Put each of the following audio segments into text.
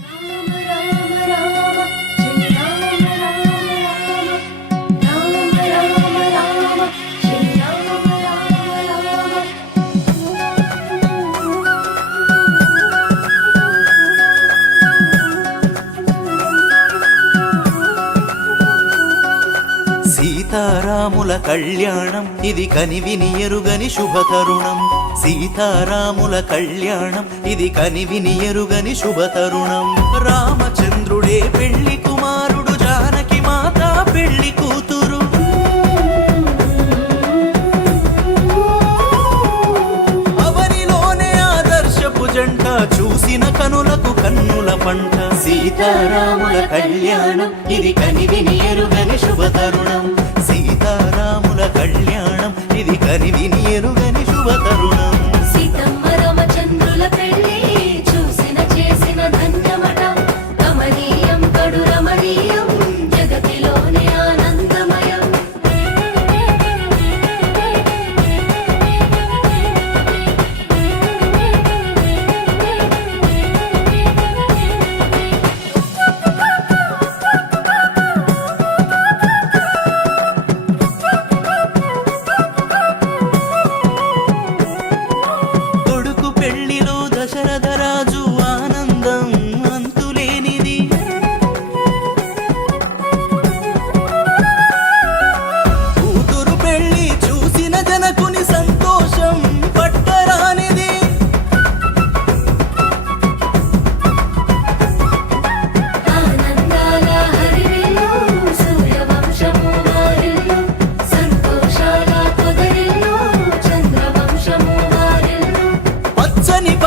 Ah, Música సీతారాముల కళ్యాణం. ఇది కనివిని ఎరుగని శుభతరుణం. సీతారాముల కళ్యాణం. ఇది కనివిని ఎరుగని శుభతరుణం. రామచంద్రుడే పెళ్ళి చూసిన కనులకు కన్నుల పంట. సీతారాముల కళ్యాణం ఇది కనివిని ఎరుగని శుభతరుణం సీతారాముల కళ్యాణం ఇది కనివిని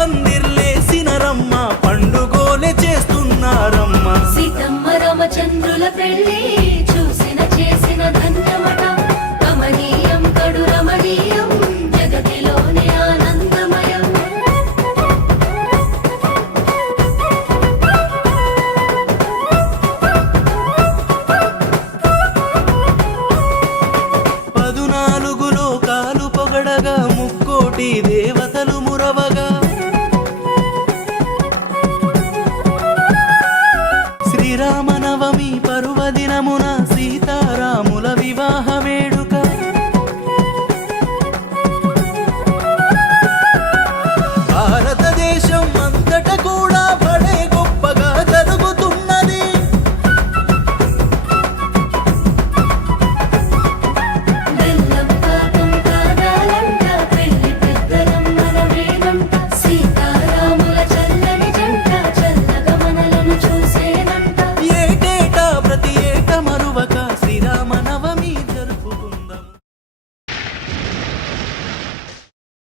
పందిర్లేసినరమ్మ పండుగోలే చేస్తున్నారమ్మ. సీతమ్మ రామచంద్రుల పెళ్ళి చూసిన చేసిన ధన్యమట. కమనీయం కడు రమణీయం జగతిలోనే ఆనందమయం. పదునాలుగు లోకాలు పొగడగా ముక్కోటి దేవ না